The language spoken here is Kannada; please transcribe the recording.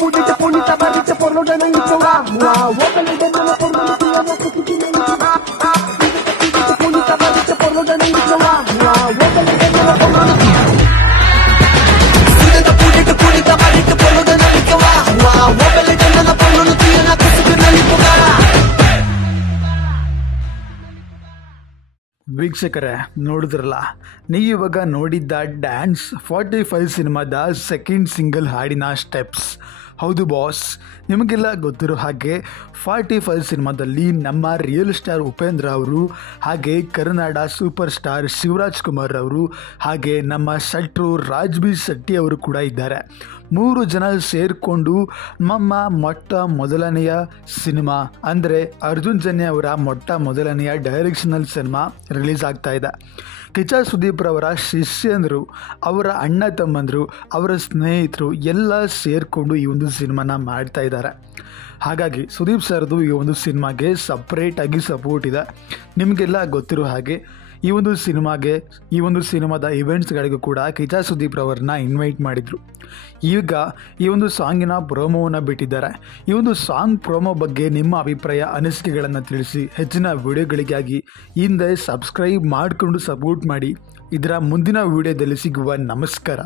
pudite punita barrite por lo de nangito wa wokale de na por lo de na kuki nangito pudite punita barrite por lo de nangito wa wokale de na por lo de pudite punita barrite por lo de nangito wa wokale de na por lo de na kuki nangito ವೀಕ್ಷಕರೇ, ನೋಡಿದ್ರಲ್ಲ, ನೀವಿವಾಗ ನೋಡಿದ್ದ ಡ್ಯಾನ್ಸ್ 45 ಸಿನಿಮಾದ ಸೆಕೆಂಡ್ ಸಿಂಗಲ್ ಹಾಡಿನ ಸ್ಟೆಪ್ಸ್. ಹೌದು ಬಾಸ್, ನಿಮಗೆಲ್ಲ ಗೊತ್ತಿರೋ ಹಾಗೆ 45 ಸಿನಿಮಾದಲ್ಲಿ ನಮ್ಮ ರಿಯಲ್ ಸ್ಟಾರ್ ಉಪೇಂದ್ರ ಅವರು, ಹಾಗೆ ಕನ್ನಡ ಸೂಪರ್ ಸ್ಟಾರ್ ಶಿವರಾಜ್ ಕುಮಾರ್ ಅವರು, ಹಾಗೆ ನಮ್ಮ ಶೆಟ್ರು ರಾಜ್ಬಿ ಶೆಟ್ಟಿ ಅವರು ಕೂಡ ಇದ್ದಾರೆ. 3 ಜನ ಸೇರಿಕೊಂಡು ನಮ್ಮ ಮೊದಲನೆಯ ಸಿನಿಮಾ ಅಂದರೆ ಅರ್ಜುನ್ ಜನ್ಯ ಅವರ ಮೊದಲನೆಯ ಡೈರೆಕ್ಷನಲ್ ಸಿನಿಮಾ ರಿಲೀಸ್ ಆಗ್ತಾ ಇದೆ. ಕಿಚ್ಚ ಸುದೀಪ್ ರವರ ಶಿಷ್ಯಂದರು, ಅವರ ಅಣ್ಣ ತಮ್ಮಂದರು, ಅವರ ಸ್ನೇಹಿತರು ಎಲ್ಲ ಸೇರಿಕೊಂಡು ಈ ಒಂದು ಸಿನಿಮಾನ ಮಾಡ್ತಾ ಇದ್ದಾರೆ. ಹಾಗಾಗಿ ಸುದೀಪ್ ಸರ್ದು ಈ ಒಂದು ಸಿನಿಮಾಗೆ ಸಪ್ರೇಟಾಗಿ ಸಪೋರ್ಟ್ ಇದೆ. ನಿಮಗೆಲ್ಲ ಗೊತ್ತಿರೋ ಹಾಗೆ ಈ ಒಂದು ಸಿನಿಮಾದ ಇವೆಂಟ್ಸ್ಗಳಿಗೂ ಕೂಡ ಕಿಚ್ಚ ಸುದೀಪ್ ರವರನ್ನ ಇನ್ವೈಟ್ ಮಾಡಿದರು. ಈಗ ಈ ಒಂದು ಸಾಂಗಿನ ಪ್ರೋಮೋವನ್ನು ಬಿಟ್ಟಿದ್ದಾರೆ. ಈ ಒಂದು ಸಾಂಗ್ ಪ್ರೋಮೋ ಬಗ್ಗೆ ನಿಮ್ಮ ಅಭಿಪ್ರಾಯ, ಅನಿಸಿಕೆಗಳನ್ನು ತಿಳಿಸಿ. ಹೆಚ್ಚಿನ ವಿಡಿಯೋಗಳಿಗಾಗಿ ಹಿಂದೆ ಸಬ್ಸ್ಕ್ರೈಬ್ ಮಾಡಿಕೊಂಡು ಸಪೋರ್ಟ್ ಮಾಡಿ. ಇದರ ಮುಂದಿನ ವಿಡಿಯೋದಲ್ಲಿ ಸಿಗುವ. ನಮಸ್ಕಾರ.